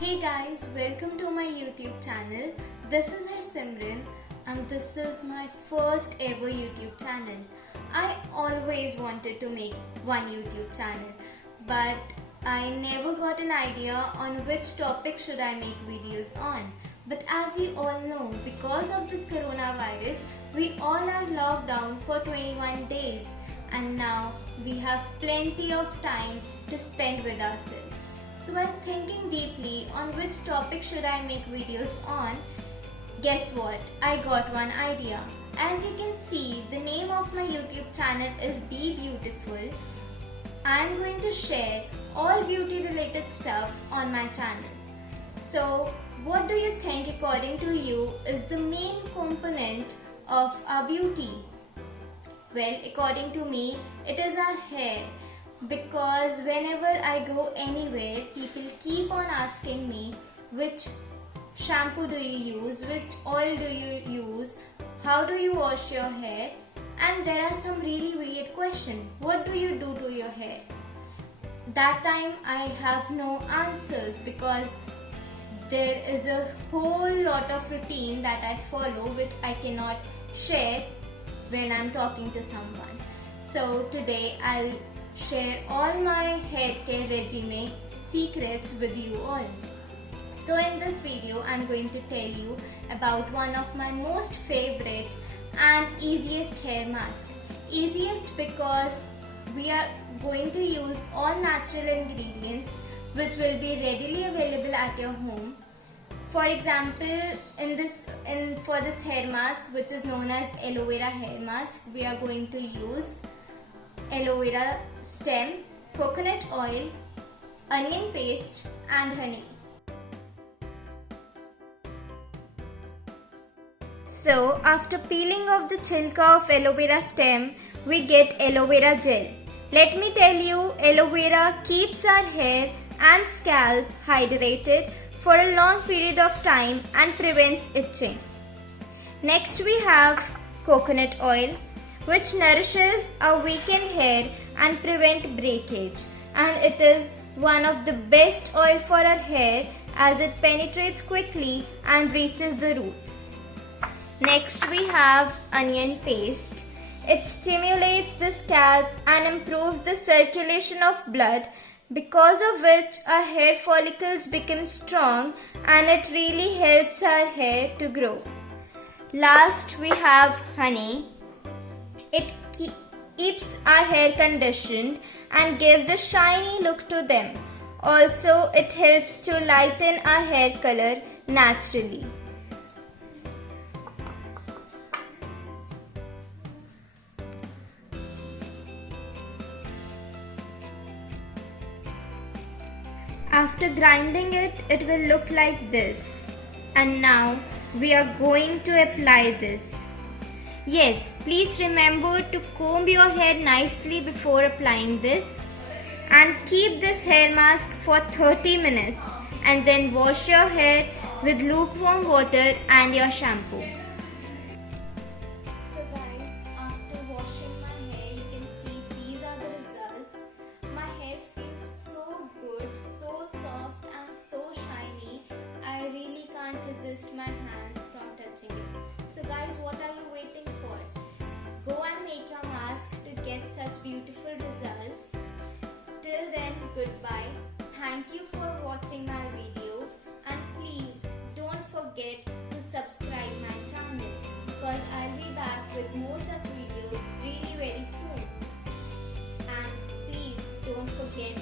Hey guys, welcome to my YouTube channel. This is Simran and this is my first ever YouTube channel. I always wanted to make one YouTube channel, but I never got an idea on which topic should I make videos on. But as you all know, because of this coronavirus, we all are locked down for 21 days and now we have plenty of time to spend with ourselves. So while thinking deeply on which topic should I make videos on, guess what? I got one idea. As you can see, the name of my YouTube channel is Be Beautiful. I am going to share all beauty related stuff on my channel. So what do you think according to you is the main component of our beauty? Well, according to me, it is our hair. Because whenever I go anywhere, people keep on asking me which shampoo do you use, which oil do you use, how do you wash your hair, and there are some really weird questions. What do you do to your hair? That time I have no answers because there is a whole lot of routine that I follow which I cannot share when I'm talking to someone. So today I'll share all my hair care regime secrets with you all. So in this video I'm going to tell you about one of my most favorite and easiest hair mask. Easiest because we are going to use all natural ingredients which will be readily available at your home. For example, for this hair mask, which is known as aloe vera hair mask, we are going to use aloe vera stem, coconut oil, onion paste and honey. So after peeling off the chilka of aloe vera stem, we get aloe vera gel. Let me tell you, aloe vera keeps our hair and scalp hydrated for a long period of time and prevents itching. Next we have coconut oil, which nourishes our weakened hair and prevent breakage, and it is one of the best oil for our hair as it penetrates quickly and reaches the roots. Next we have onion paste. It stimulates the scalp and improves the circulation of blood, because of which our hair follicles become strong and it really helps our hair to grow. Last we have honey. It keeps our hair conditioned and gives a shiny look to them. Also, it helps to lighten our hair color naturally. After grinding it, it will look like this. And now we are going to apply this. Yes, please remember to comb your hair nicely before applying this and keep this hair mask for 30 minutes and then wash your hair with lukewarm water and your shampoo. So guys, after washing my hair, you can see these are the results. My hair feels so good, so soft and so shiny. I really can't resist my hands from touching it. So guys, what are you waiting for? Go and make your mask to get such beautiful results. Till then, goodbye. Thank you for watching my video and please don't forget to subscribe my channel because I'll be back with more such videos really very soon. And please don't forget